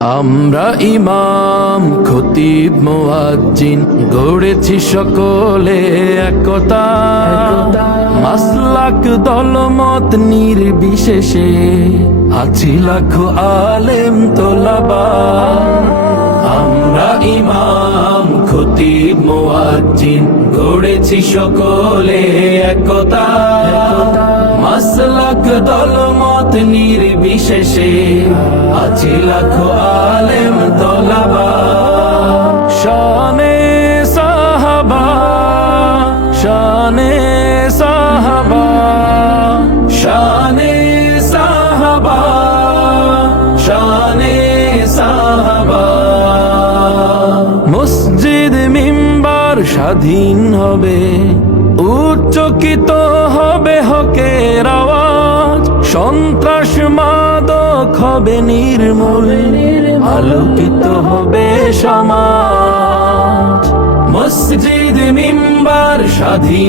আমরা ইমাম খতিব মুয়াজ্জিন গড়েছি সকলে একতা, মাসলাক দলমত নির্বিশেষে আছি লাখো আলেম তোলাবা। আমরা ইমাম খতিব মুয়াজ্জিন গড়েছি সকলে একতা, মাসলাক দলমত নির্বিশেষে আছি লাখো আলেম তোলাবা। শানে সাহাবা, শানে সাহাবা, শানে সাহাবা, শানে সাহাবা। মসজিদ মিম্বার স্বাধীন হবে, উচ্চকিত হবে হকের আওয়াজ, সন্ত্রাস মাদক হবে নির্মূল, আলোকিত হবে সমাজ। মসজিদ মিম্বার স্বাধীন